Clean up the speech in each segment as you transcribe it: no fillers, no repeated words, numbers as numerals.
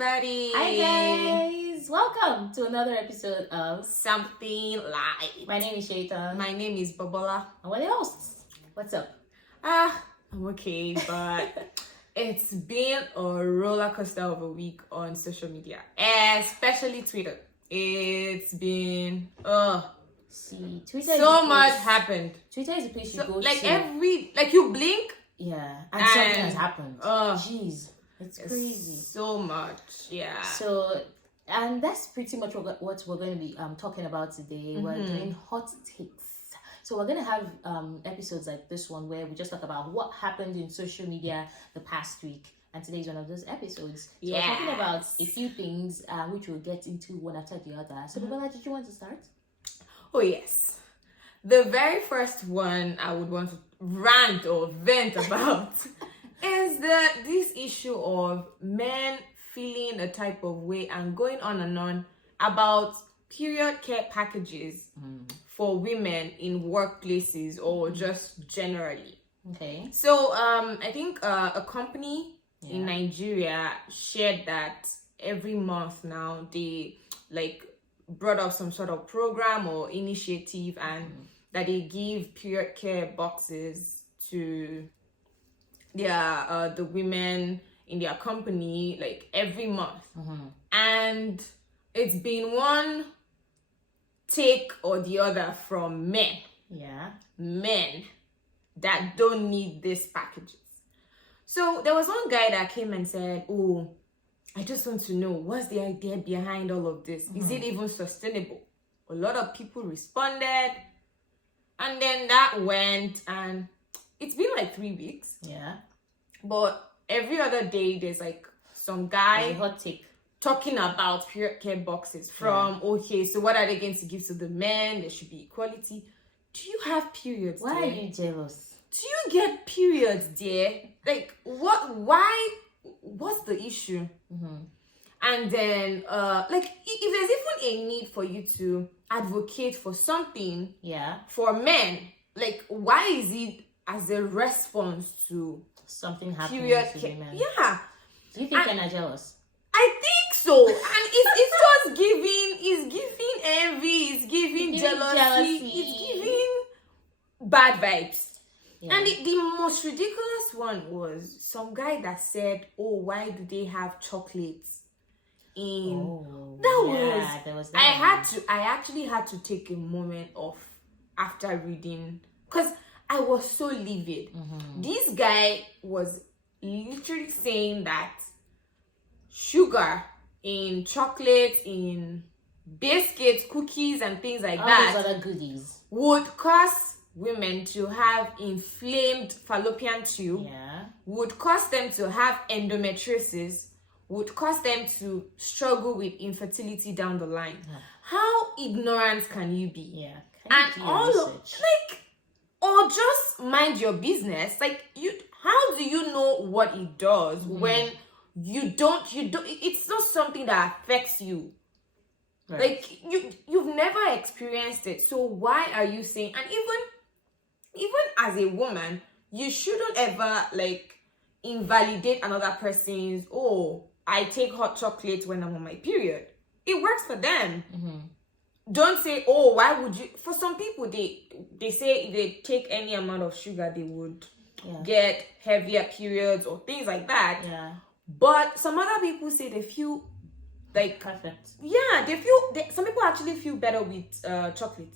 everybody. Hi guys, welcome to another episode of Something Light. My name is Shaita. My name is Bobola. And we're the hosts. What's up? I'm okay, but it's been a roller coaster of a week on social media, especially Twitter. It's been See, Twitter so much happened. Twitter is a place you go like to. you blink. Yeah, and something has happened. Jeez, it's crazy. So much, yeah. So, and that's pretty much what we're going to be talking about today. We're doing hot takes. So we're going to have episodes like this one where we just talk about what happened in social media the past week. And today's one of those episodes. So we're talking about a few things which we'll get into one after the other. So Bobola, did you want to start? Oh yes. The very first one I would want to rant or vent about is this issue of men feeling a type of way and going on and on about period care packages for women in workplaces or just generally. Okay. So I think a company in Nigeria shared that every month now they brought up some sort of program or initiative and that they give period care boxes to their the women in their company every month. And it's been one take or the other from men that don't need these packages. So there was one guy that came and said, oh, I just want to know, what's the idea behind all of this? Is it even sustainable? A lot of people responded, and then that went, and it's been 3 weeks. Yeah. But every other day, there's some guy hot take talking about period care boxes from, okay, so what are they going to give to the men? There should be equality. Do you have periods? Why are you jealous? Do you get periods, dear? What's the issue? And then if there's even a need for you to advocate for something for men, why is it as a response to something happening period to care? women? Yeah. Do you think men are jealous? I think so. And it's just giving envy, it's giving jealousy, it's giving bad vibes. Yeah. And the most ridiculous one was some guy that said, oh, why do they have chocolates in... There was that. I actually had to take a moment off after reading, because I was so livid. This guy was literally saying that sugar in chocolates, in biscuits, cookies, and things like that, those other goodies, would cause women to have inflamed fallopian tube, would cause them to have endometriosis, would cause them to struggle with infertility down the line. How ignorant can you be? And all or just mind your business. How do you know what it does when you don't it's not something that affects you? Right. You've never experienced it, so why are you saying? And even as a woman, you shouldn't ever invalidate another person's, oh, I take hot chocolate when I'm on my period. It works for them. Don't say, oh, why would you? For some people, they say if they take any amount of sugar, they would get heavier periods or things like that. But some other people say they feel perfect. Some people actually feel better with chocolate.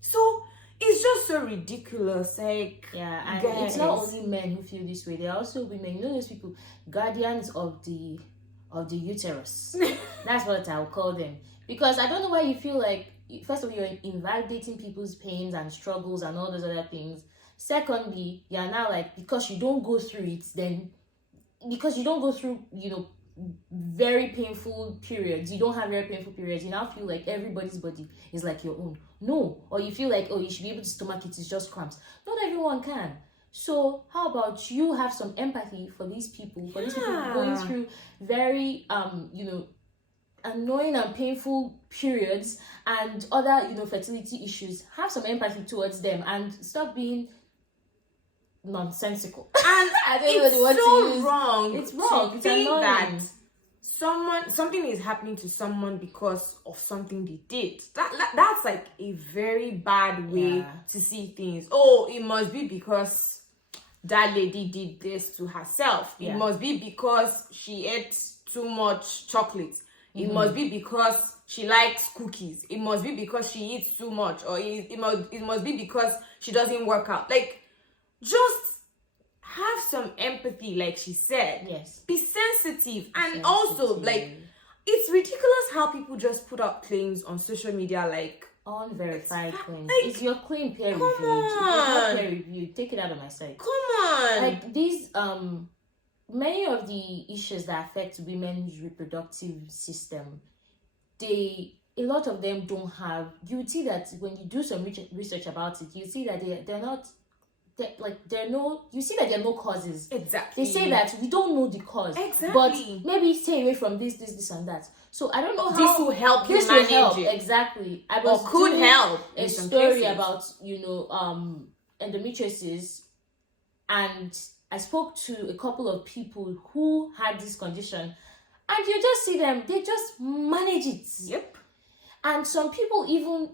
So it's just so ridiculous. And it's not only men who feel this way. There are also women. You know those people, guardians of the uterus. That's what I'll call them. Because I don't know why you feel first of all, you're invalidating people's pains and struggles and all those other things. Secondly, you're now because you don't go through it, then because you don't go through, very painful periods, you don't have very painful periods, you now feel like everybody's body is like your own. No. Or you feel like, oh, you should be able to stomach it, it's just cramps. Not everyone can. So how about you have some empathy for these people, going through very annoying and painful periods and other fertility issues. Have some empathy towards them and stop being nonsensical. And I don't know what to use. Wrong. It's wrong. To think that something is happening to someone because of something they did. That's like a very bad way to see things. Oh, it must be because that lady did this to herself. It must be because she ate too much chocolate. It must be because she likes cookies. It must be because she eats too much, or it must be because she doesn't work out. Like, just have some empathy, like she said. Yes. Be sensitive. And also, like, it's ridiculous how people just put out claims on social media, like, unverified claims. Like, is your claim peer reviewed? on. Peer reviewed. Take it out of my sight. Come on. Like, these many of the issues that affect women's reproductive system, a lot of them don't have. You would see that when you do some research about it, you see that you see that there are no causes. Exactly. They say that we don't know the cause. Exactly. But maybe stay away from this, and that. So I don't know how this will help you manage it. Exactly. I or was could doing help a in some story cases. about endometriosis, and I spoke to a couple of people who had this condition, and you just see them, they just manage it. Yep. And some people even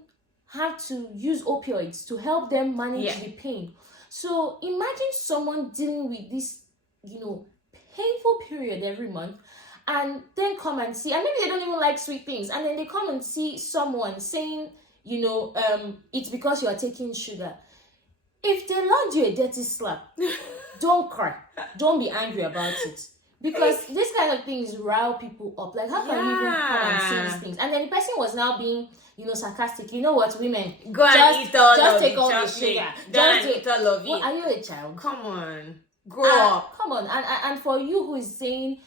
have to use opioids to help them manage the pain. So imagine someone dealing with this, painful period every month, and then come and see, and maybe they don't even like sweet things, and then they come and see someone saying, it's because you are taking sugar. If they land you a dirty slap, don't cry. Don't be angry about it. Because this kind of things rile people up. Like, how can you even come and see these things? And then the person was now being, sarcastic. You know what, women? Go and eat all just of take the all the chocolate. sugar. Go and eat all of it. Are you a child? Come on. Grow up. Come on. And for you who is saying,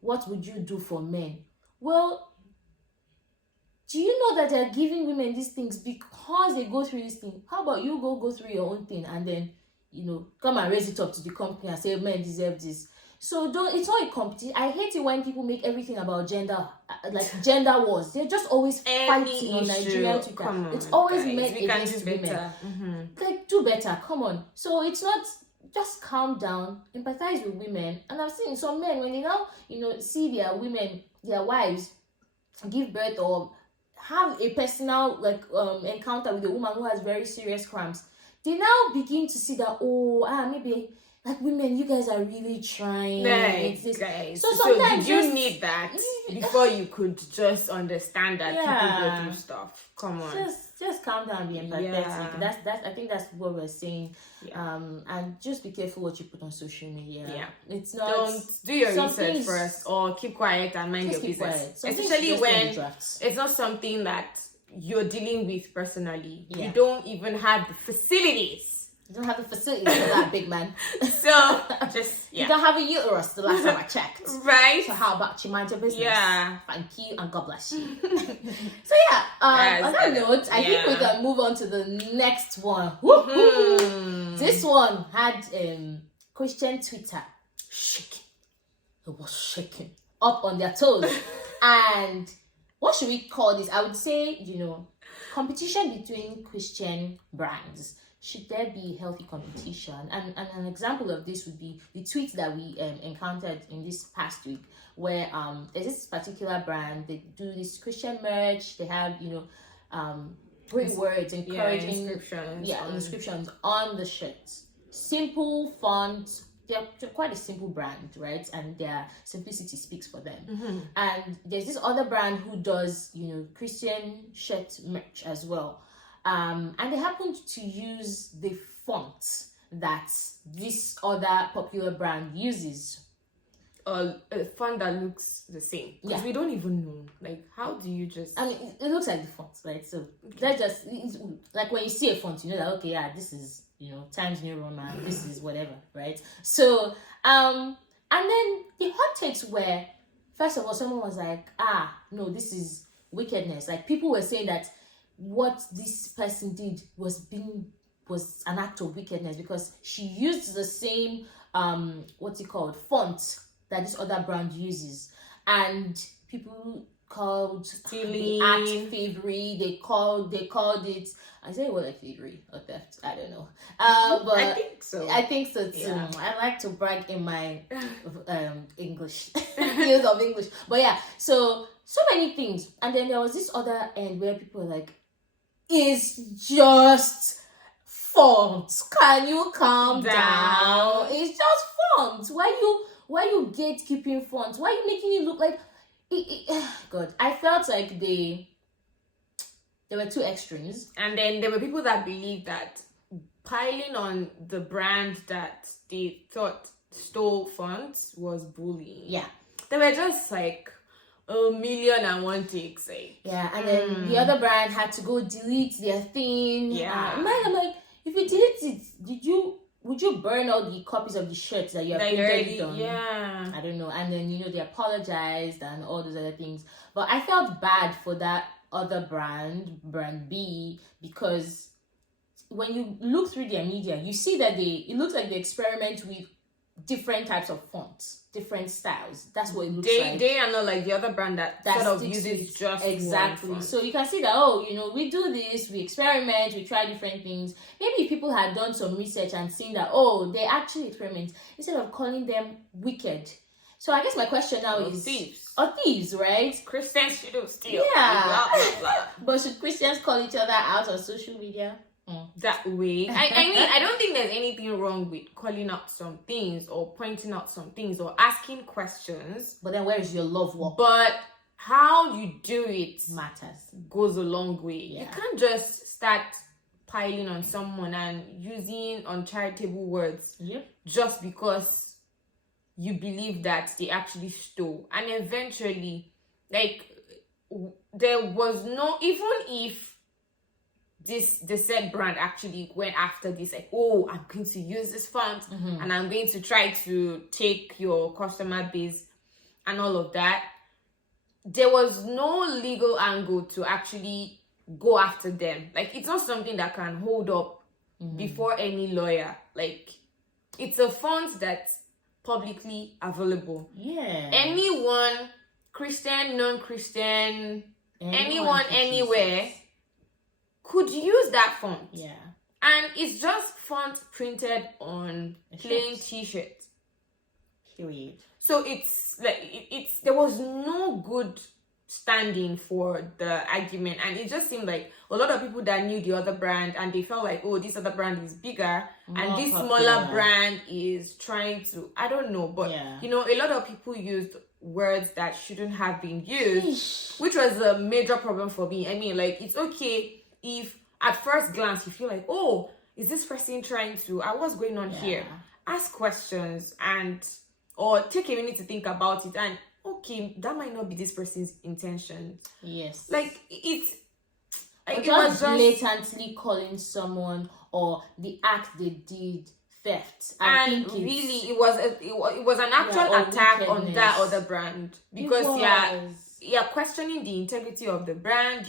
what would you do for men? Well, do you know that they're giving women these things because they go through this thing? How about you go through your own thing and then, come and raise it up to the company and say men deserve this? So it's not a competition. I hate it when people make everything about gender, like gender wars. They're just always fighting on Nigerian Twitter. It's always men against women. Like, do better. Come on. So it's not, just calm down, empathize with women. And I've seen some men, when they now, see their women, their wives give birth or have a personal encounter with a woman who has very serious cramps, they now begin to see that, maybe, like, women, you guys are really trying. Guys. So sometimes did you need that before you could just understand that people go through stuff? Come on. Just calm down, be empathetic. That's I think that's what we're saying. And just be careful what you put on social media. It's not, don't do your research first, or keep quiet and mind your business. Especially when it's not something that you're dealing with personally. You don't even have the facilities. You don't have the facilities for that, big man. So just you don't have a uterus the last time I checked. Right. So how about you mind your business? Thank you and God bless you. So on that note, I think we can move on to the next one. This one had Christian Twitter shaking. It was shaking up on their toes. And what should we call this? I would say, competition between Christian brands. Should there be healthy competition? And an example of this would be the tweet that we encountered in this past week, where there's this particular brand. They do this Christian merch. They have great words, encouraging inscriptions on the shirts. Simple font. They're quite a simple brand, right? And their simplicity speaks for them. And there's this other brand who does Christian shirt merch as well. And they happened to use the font that this other popular brand uses. A font that looks the same. Because we don't even know. Like, how do you just... I mean, it looks like the font, right? So that's just... like, when you see a font, you know that, okay, this is, Times New Roman, this is whatever, right? So, and then the hot takes were, first of all, someone was like, no, this is wickedness. Like, people were saying that what this person did was an act of wickedness because she used the same font that this other brand uses, and people called stealing, the act thievery. They called it. I say what, like thievery or theft. I don't know. But I think so. I think so too. Yeah. I like to brag in my English skills of English. But yeah, so many things. And then there was this other end where people were like, "It's just font. Can you calm down? It's just font. Why you gatekeeping font? Why are you making it look like God?" I felt like there were two extremes. And then there were people that believed that piling on the brand that they thought stole fonts was bullying. Yeah. They were just like 1,000,001 takes. Yeah, and then the other brand had to go delete their thing. Yeah. I'm like, if you delete it, would you burn all the copies of the shirts that you have already done? Yeah. I don't know. And then, they apologized and all those other things. But I felt bad for that other brand B, because when you look through their media, you see that it looks like they experiment with different types of fonts, different styles. That's what it looks like. They are not like the other brand that sort of uses just exactly. one font. So you can see that, we do this, we experiment, we try different things. Maybe if people had done some research and seen that, they actually experiment, instead of calling them wicked. So I guess my question now is thieves, right? Christians shouldn't steal. Yeah. Blah, blah, blah. But should Christians call each other out on social media? That way. I mean, I don't think there's anything wrong with calling out some things or pointing out some things or asking questions. But then where is your love walk? But how you do it matters. Goes a long way. Yeah. You can't just start piling on someone and using uncharitable words just because you believe that they actually stole. And eventually, there was no, even if the said brand actually went after this, I'm going to use this font and I'm going to try to take your customer base and all of that, there was no legal angle to actually go after them. It's not something that can hold up before any lawyer. It's a font that's publicly available. Yeah. Anyone, Christian, non-Christian, anyone anywhere could use that font. Yeah. And it's just font printed on plain t-shirt. Period. So it's there was no good standing for the argument, and it just seemed like a lot of people that knew the other brand and they felt like, this other brand is bigger and this smaller brand is trying to, I don't know, but a lot of people used words that shouldn't have been used, which was a major problem for me. I mean, it's okay if at first glance you feel like, is this person trying to, what's going on here? Ask questions or take a minute to think about it, and that might not be this person's intention. Yes. It was just blatantly calling someone or the act they did theft. I think it was an actual attack on that other brand, because you're questioning the integrity of the brand.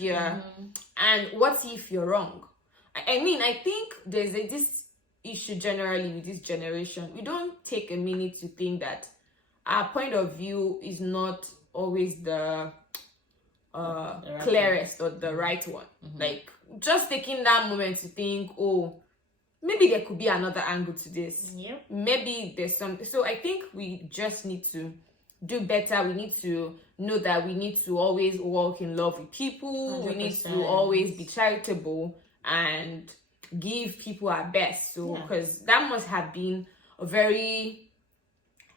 And what if you're wrong? I mean, I think there's this issue generally with this generation. We don't take a minute to think that our point of view is not always the clearest or the right one. Just taking that moment to think, maybe there could be another angle to this. Maybe there's something. So I think we just need to do better. We need to know that we need to always walk in love with people. 100%. We need to always be charitable and give people our best. So because that must have been a very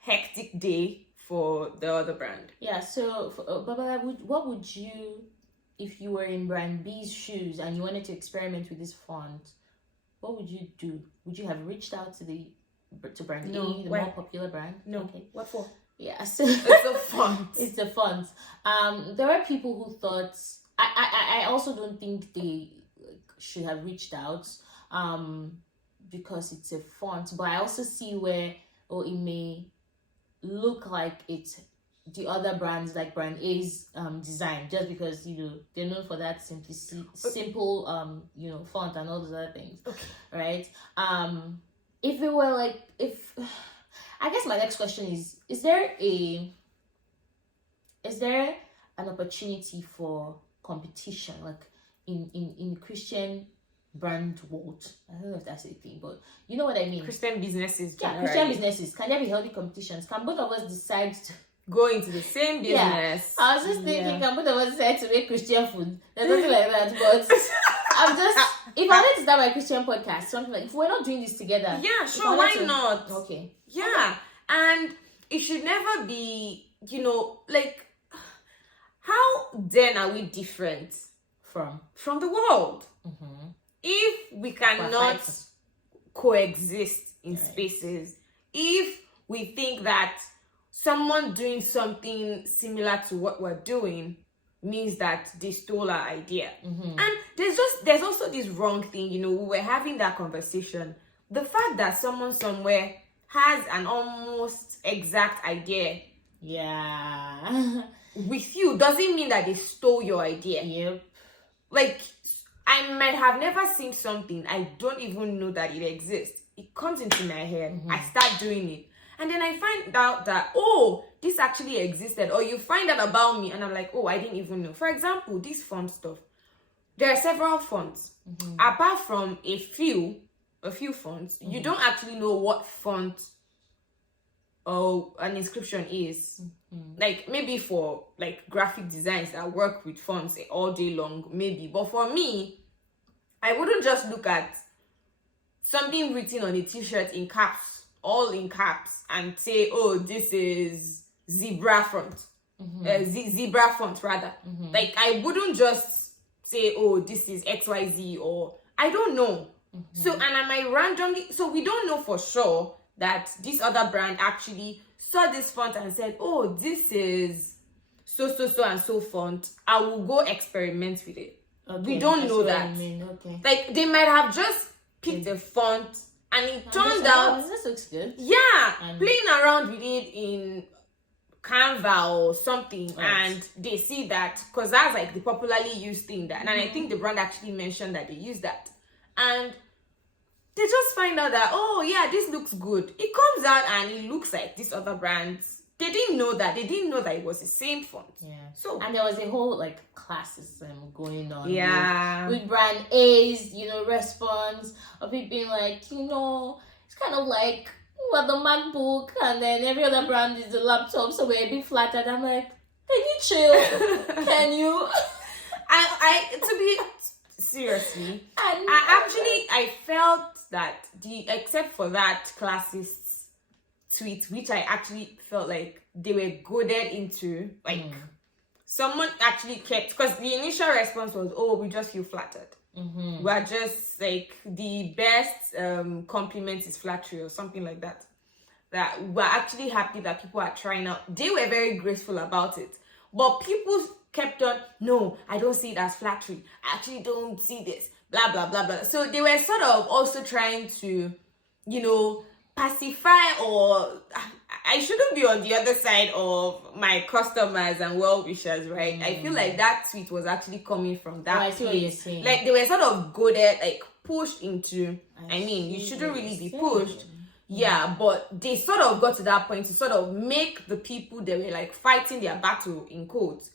hectic day for the other brand. So Baba, what would you, if you were in brand B's shoes and you wanted to experiment with this font, what would you do? Would you have reached out to brand A, the more popular brand? No. Okay. What for? Yeah, so it's a font. It's a font. There are people who thought, I also don't think they should have reached out because it's a font, but I also see where it may look like it's the other brands, like brand A's design, just because they're known for that simple font and all those other things. Right? If it were I guess my next question is there an opportunity for competition, like in Christian brand world. I don't know if that's a thing, but you know what I mean. Christian businesses. Yeah, Christian businesses. Can there be healthy competitions? Can both of us decide to go into the same business? Yeah. I was just thinking, can both of us decide to make Christian food? There's nothing like that, but I'm just, if I wanted to start my Christian podcast, something like, if we're not doing this together. Yeah, sure, why not? Okay. Yeah, and it should never be, like, how then are we different from the world? Mm-hmm. If we cannot coexist in spaces, if we think that someone doing something similar to what we're doing means that they stole our idea. Mm-hmm. And there's also this wrong thing, we were having that conversation. The fact that someone somewhere has an almost exact idea with you doesn't mean that they stole your idea. Yep. Like, I might have never seen something, I don't even know that it exists. It comes into my head, mm-hmm. I start doing it. And then I find out that, this actually existed. Or you find out about me and I'm like, I didn't even know. For example, this font stuff. There are several fonts. Mm-hmm. Apart from a few fonts, mm-hmm. you don't actually know what font an inscription is. Mm-hmm. Like, maybe for like graphic designs that work with fonts all day long, maybe. But for me, I wouldn't just look at something written on a t-shirt in caps, all in caps, and say, this is zebra font. Mm-hmm. Zebra font rather. Mm-hmm. Like, I wouldn't just say, this is XYZ, or I don't know. Mm-hmm. So, and am I randomly, so we don't know for sure that this other brand actually saw this font and said, this is so and so font, I will go experiment with it. Okay, we don't know that. Okay. Like, they might have just picked the font and it turned out, this looks good. Yeah, playing around with it in Canva or something, and they see that, because that's like the popularly used thing that, and I think the brand actually mentioned that they use that, and they just find out that, this looks good. It comes out and it looks like this other brand's. They didn't know that it was the same font. Yeah. So, and there was a whole like classism going on. Yeah. With brand A's, response of it being like, it's kind of like the MacBook, and then every other brand is the laptop, so we're a bit flattered. I'm like, can you chill? Can you? I to be seriously, I felt that except for that classist tweet, which I actually felt like they were goaded into, like someone actually kept, because the initial response was, we just feel flattered. Mm-hmm. We're just like, the best compliment is flattery or something like that. That we're actually happy that people are trying out. They were very graceful about it, but people kept on, no, I don't see it as flattery, I actually don't see this, blah blah blah blah. So they were sort of also trying to, pacify, or I shouldn't be on the other side of my customers and well-wishers, right? I feel like that tweet was actually coming from that I see what you're saying. Like, they were sort of goaded, like pushed into, you shouldn't really be pushed. Yeah, but they sort of got to that point to sort of make the people that were like fighting their battle, in quotes,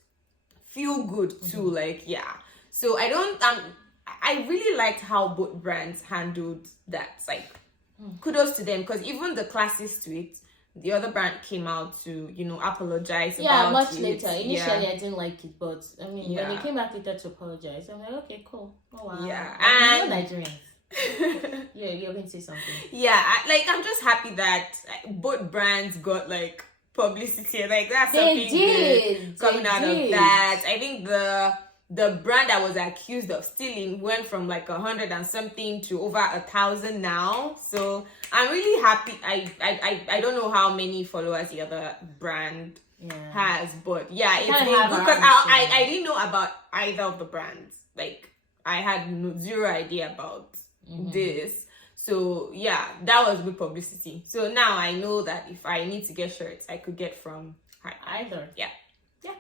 feel good too. Like, yeah. So I really liked how both brands handled that. Like, kudos to them, because even the classist tweet, the other brand came out to, apologize about much it. later. Initially, I didn't like it, but I mean, when they came back later to apologize, I'm like, okay, cool. Oh wow. Yeah, and Nigerians. You're going to say something. Yeah, I'm just happy that both brands got like publicity. Like, that's something good coming out of that. I think the brand that was accused of stealing went from like 100 and something to over 1,000 now. So I'm really happy. I don't know how many followers the other brand has, but yeah, it's been good, because I didn't know about either of the brands. Like, I had zero idea about this. So yeah, that was good publicity. So now I know that if I need to get shirts, I could get from either. Yeah,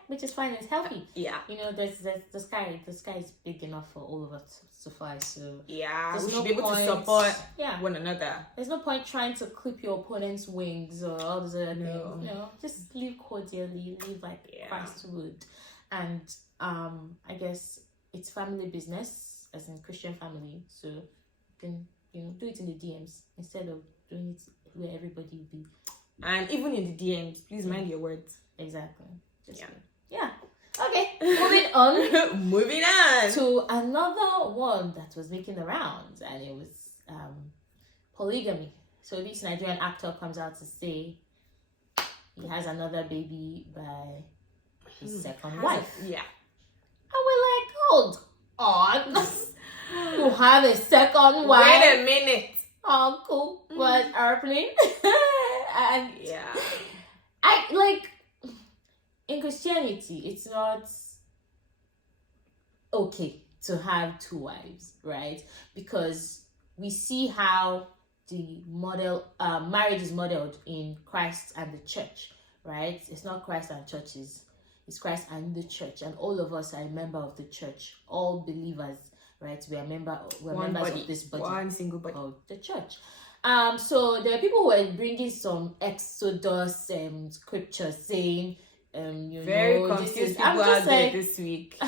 which is fine. It's healthy. Yeah. There's the sky is big enough for all of us to fly. So yeah, we should be able to support one another. There's no point trying to clip your opponent's wings or all those other things. Just live cordially, live like Christ would. And I guess it's family business, as in Christian family. So you can, do it in the DMs instead of doing it where everybody will be. And even in the DMs, please mind your words. Exactly. Yeah. Okay, moving on. Moving on to another one that was making the rounds, and it was polygamy. So this Nigerian actor comes out to say he has another baby by his second wife. Yeah. And we're like, hold on. You have a second wife? Wait a minute. Oh, cool. What's happening? And yeah. I like, in Christianity, it's not okay to have two wives, right? Because we see how the marriage is modeled in Christ and the church, right? It's not Christ and churches, it's Christ and the church, and all of us are a member of the church, all believers, right? We're members of this body, one single body of the church. So there are people who are bringing some Exodus scriptures saying, very confused people out there this week.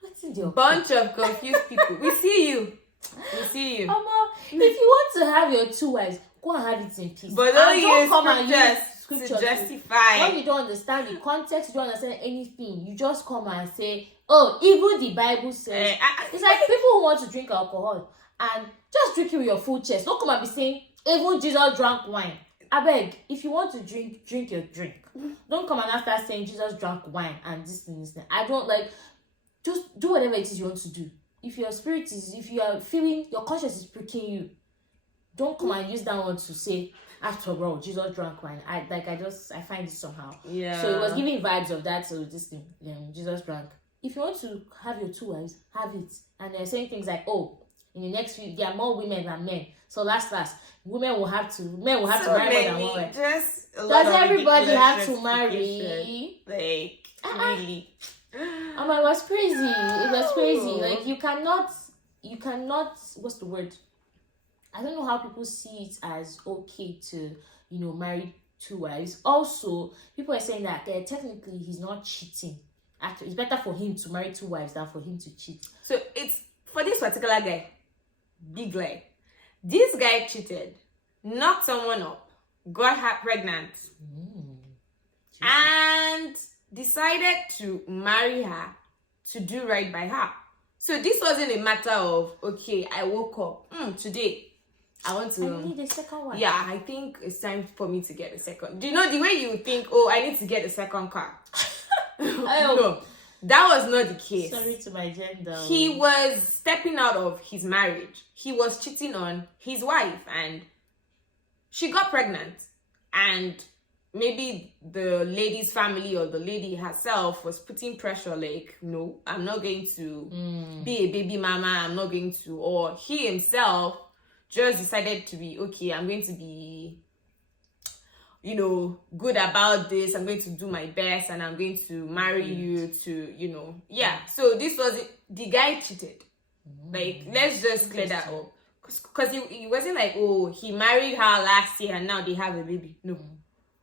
What's in your bunch of confused people? We see you. If you want to have your two wives, go and have it in peace. But don't come and use scriptures to justify. When you don't understand the context, you don't understand anything, you just come and say, oh, even the Bible says. It's like people who want to drink alcohol and just drink it with your full chest. Don't come and be saying, even Jesus drank wine. I beg, if you want to drink your drink. Don't come and after saying Jesus drank wine and this and this. I don't like. Just do whatever it is you want to do. If your spirit is, if you are feeling, your conscience is pricking you, don't come and use that one to say, after all, Jesus drank wine. I find it somehow. Yeah. So it was giving vibes of that. So this thing, Jesus drank. If you want to have your two wives, have it. And they're saying things like, oh, in the next few, there are more women than men. So last, men will have to marry more than one wife. Does everybody have to marry? Like, really? It was crazy. It was crazy. Like you cannot. What's the word? I don't know how people see it as okay to, marry two wives. Also, people are saying that technically he's not cheating. Actually, it's better for him to marry two wives than for him to cheat. So it's for this particular guy, big lie. This guy cheated, knocked someone up, got her pregnant, and decided to marry her to do right by her. So this wasn't a matter of, okay, I woke up today, I need a second one. Yeah, I think it's time for me to get a second. Do you know the way you think, oh, I need to get a second car? No, that was not the case. Sorry to my gender. He was stepping out of his marriage. He was cheating on his wife and she got pregnant. And maybe the lady's family or the lady herself was putting pressure like, no, I'm not going to be a baby mama. I'm not going to, or he himself just decided to be, okay, I'm going to be, good about this. I'm going to do my best and I'm going to marry you to, So this was it. The guy cheated. Like, let's just clear that up. Because he wasn't like, oh, he married her last year and now they have a baby. No.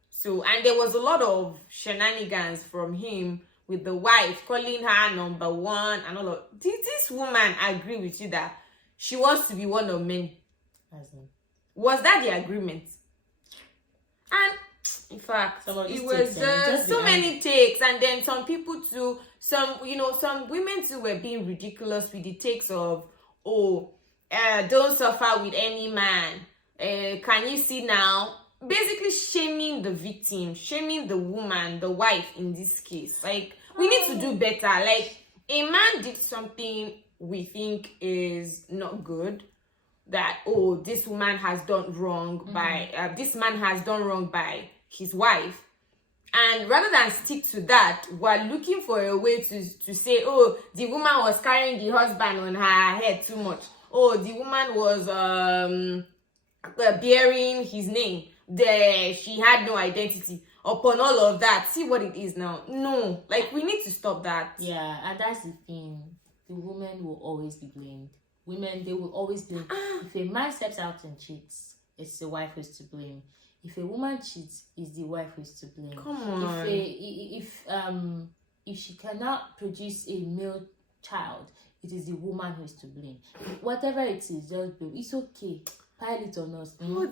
So, and there was a lot of shenanigans from him with the wife calling her number one and all of this woman agree with you that she wants to be one of many. Was that the agreement? And in fact, it was so many takes, and then some people too, some women too were being ridiculous with the takes of, don't suffer with any man. Can you see now? Basically shaming the victim, shaming the woman, the wife in this case. Like, we need to do better. Like, a man did something we think is not good. That, this woman has done wrong by, this man has done wrong by his wife. And rather than stick to that, we're looking for a way to say, the woman was carrying the husband on her head too much. The woman was bearing his name. She had no identity. Upon all of that, see what it is now. No, like, we need to stop that. Yeah, and that's the thing. The woman will always be blamed. Women, they will always blame. If a man steps out and cheats, it's the wife who's to blame. If a woman cheats, it's the wife who's to blame. Come on. if she cannot produce a male child, it is the woman who is to blame. Whatever it is, just blame. It's okay. Pile it on us. We will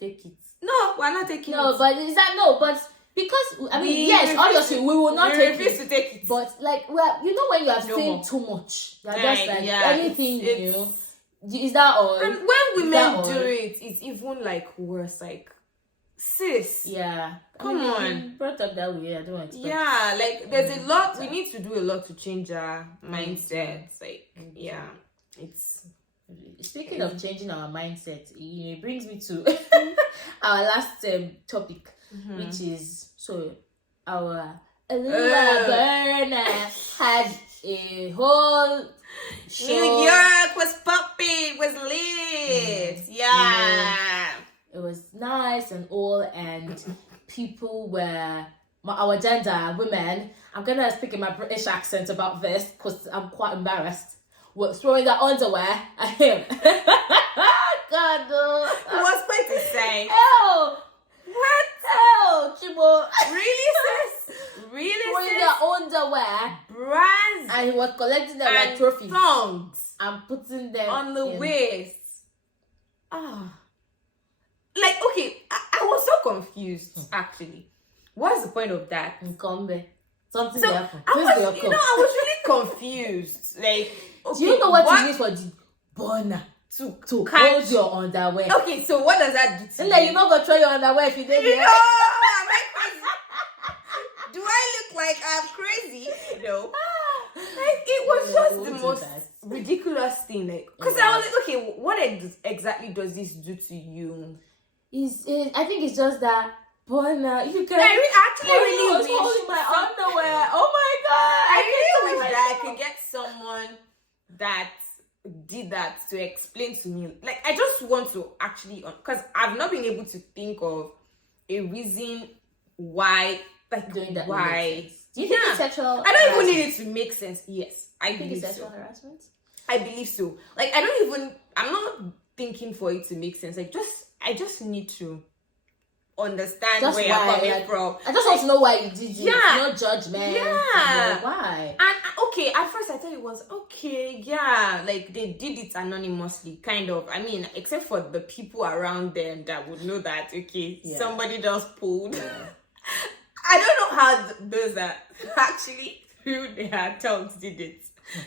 take it. No, we're not taking it. No, but is that no? But because I mean, yes, obviously we will not take refuse to take it. But like, well, you know, when you are saying too much, you're just like anything new. Is that all? And when women do it, it's even like worse. Like, sis. Yeah. Come on. Brought up that way, I don't expect. Yeah, like there's a lot. We need to do a lot to change our mindsets. Like, yeah, it's. Speaking of changing our mindset, it brings me to our last topic, which is our Burna had a whole show. New York was popping, was lit. Yeah. It was nice and all, and people were our gender, women. I'm gonna speak in my British accent about this because I'm quite embarrassed. Was throwing their underwear at him. God, no. What's going to say? Hell! What? Hell, Chibo. Really, sis? Really, throwing their underwear. Bras. And he was collecting them like trophies. Thongs. And putting them on the waist. Like, okay, I was so confused, actually. What's the point of that? Something so happened. I was really confused. Like, okay, do you know what it means for the Burna to hold your underwear? Okay, so what does that do to you? Like, you're not gonna throw your underwear if you did it. No, am I crazy? Do I look like I'm crazy? No. Like, it was just the most ridiculous thing. Like, because I was like, okay, what exactly does this do to you? I think it's just that Burna, you can. I actually really was holding my underwear. Oh my god! I really wish that I could get someone that did that to explain to me. Like, I just want to actually, because I've not been able to think of a reason why. Like, doing that. Why? Do you think it's sexual? I don't even need it to make sense. Yes, I believe it's sexual harassment. I believe so. Like, I'm not thinking for it to make sense. Like, I just need to understand just where you're coming from. I just want to know why you did it. Yeah. No judgment. Yeah. Why? And okay, at first I thought it was okay. Yeah, like they did it anonymously, kind of. I mean, except for the people around them that would know that, okay, somebody just pulled. Yeah. I don't know how those that actually through their tongues did it.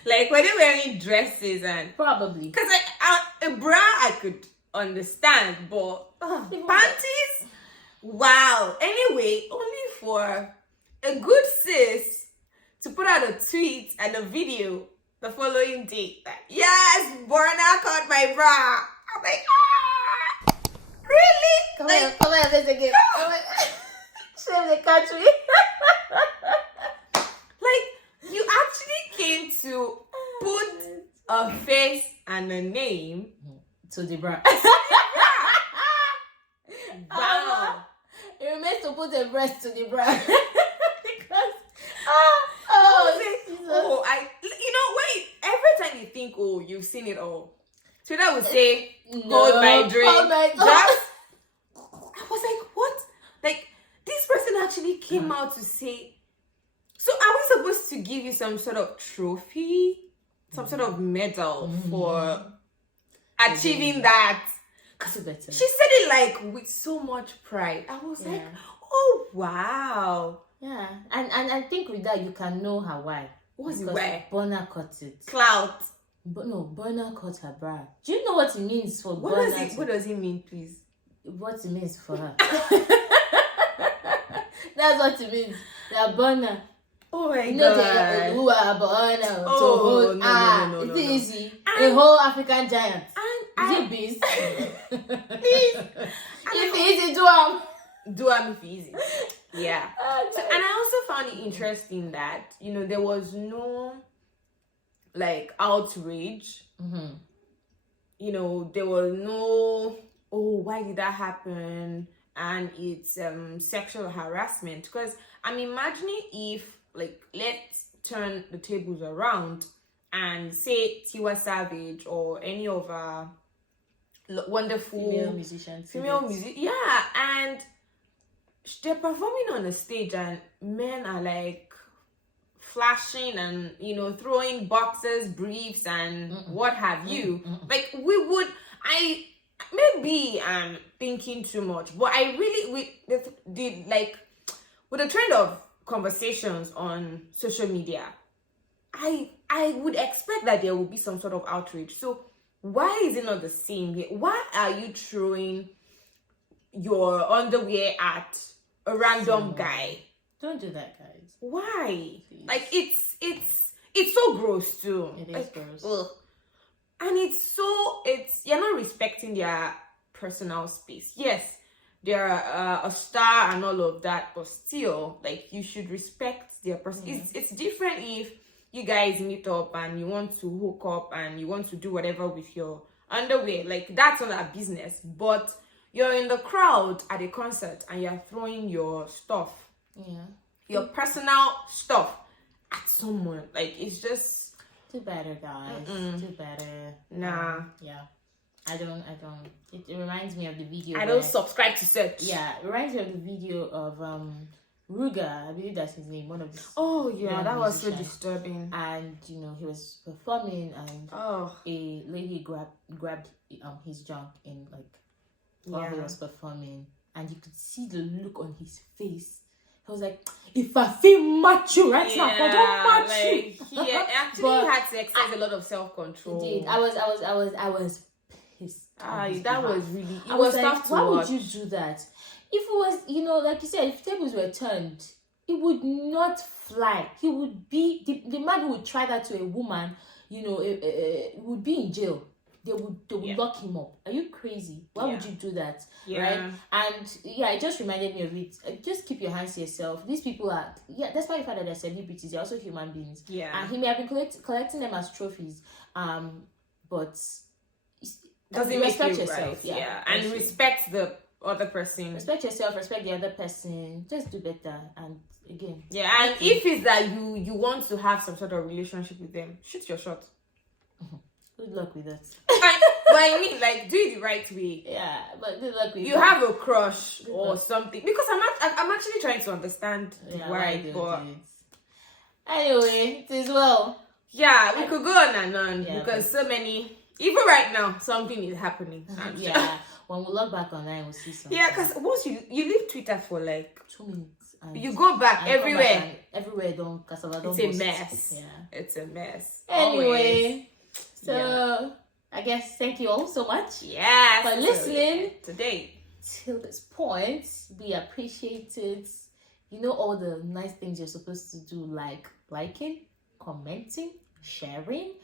Like, were they wearing dresses and probably because a bra I could understand, but panties. Wow. Anyway, only for a good sis to put out a tweet and a video the following day. Like, yes, Burna caught my bra. I'm like, really? Come here, this again. Shame the country. Like, you actually came to put a face and a name to the bra. Wow. It remains to put a breast to the bra. Because every time you think, oh, you've seen it all, Twitter would say, hold my drink. Oh my God. I was like, what? Like, this person actually came out to say, so are we supposed to give you some sort of trophy, some sort of medal for achieving that? She said it like with so much pride. I was like, oh wow. Yeah. And I think with that you can know her why. What's it why? Burna cut it. Clout. But no, Burna cut her bra. Do you know what it means for what Burna? What does it mean, please? What it means for her. That's what it means. That Burna. Oh my God. Who are Burna? Oh, no. It's easy. A whole African giant. Is it beast? Please. If easy, do if easy. Yeah. So, and I also found it interesting that, there was no, like, outrage. There was no, oh, why did that happen? And it's sexual harassment. Because I'm imagining if, like, let's turn the tables around and say Tiwa Savage or any of our wonderful female musicians, yeah, and they're performing on the stage and men are like flashing and, you know, throwing boxes, briefs, and what have you. Like, maybe I'm thinking too much, but I really, with the trend of conversations on social media, I would expect that there will be some sort of outrage. So why is it not the same here? Why are you throwing your underwear at a random guy? Don't do that, guys. Why? Please. Like, it's so gross too. It is like, gross. Ugh. And you're not respecting their personal space. Yes, they're a star and all of that, but still, like, you should respect their person. It's different if you guys meet up and you want to hook up and you want to do whatever with your underwear. Like, that's not our business. But you're in the crowd at a concert and you're throwing your stuff, your personal stuff at someone. Like, it's just do better, guys. Do better. Nah. Yeah. I don't. It reminds me of the video. I don't subscribe to search. Yeah, it reminds me of the video of Ruga. I believe that's his name. One of the. Oh yeah, that was so disturbing. And you know, he was performing, and a lady grabbed his junk in while he was performing, and you could see the look on his face. I was like, if I feel macho right now, I don't match you. He actually had to exercise a lot of self-control. He did. I was pissed. That was really. It was tough to watch. Why would you do that? If it was, you know, like you said, if tables were turned, it would not fly. He would be the man who would try that to a woman. You know, would be in jail. They would lock him up. Are you crazy? Why would you do that? Right? And it just reminded me of it. Just keep your hands to yourself. These people are, despite the fact that they're celebrities, they're also human beings. And he may have been collecting them as trophies. But doesn't respect yourself. Right. And respect the other person. Respect yourself, respect the other person. Just do better. And again. And if it's that you want to have some sort of relationship with them, shoot your shot. Good luck with that. But I mean, like, do it the right way. Yeah, but good luck with you have a crush or something, because I'm actually trying to understand why. But anyway, it is well. Yeah, we could go on and on because so many. Even right now, something is happening. When we log back online, we'll see something. Yeah, because once you leave Twitter for like 2 minutes, you go back everywhere. Everywhere don't. It's a mess. Yeah, it's a mess. Anyway. Always. So, I guess thank you all so much for listening today till this point. We appreciate it. You know all the nice things you're supposed to do, like liking, commenting, sharing,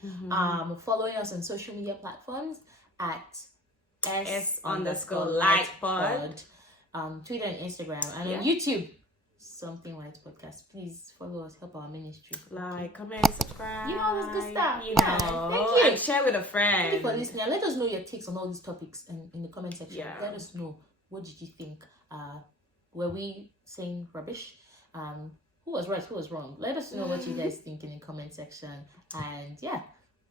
following us on social media platforms at S_lightpod, Twitter and Instagram, and on YouTube. Something White Podcast. Please follow us, help our ministry. Like, comment, subscribe. You know all this good stuff. You know. Thank you. And share with a friend. Thank you for listening. Let us know your takes on all these topics in the comment section. Let us know, what did you think? Were we saying rubbish? Who was right? Who was wrong? Let us know what you guys think in the comment section. And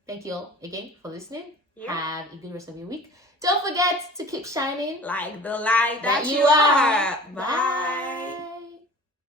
thank you all again for listening. Have a good rest of your week. Don't forget to keep shining like the light that you are. Bye.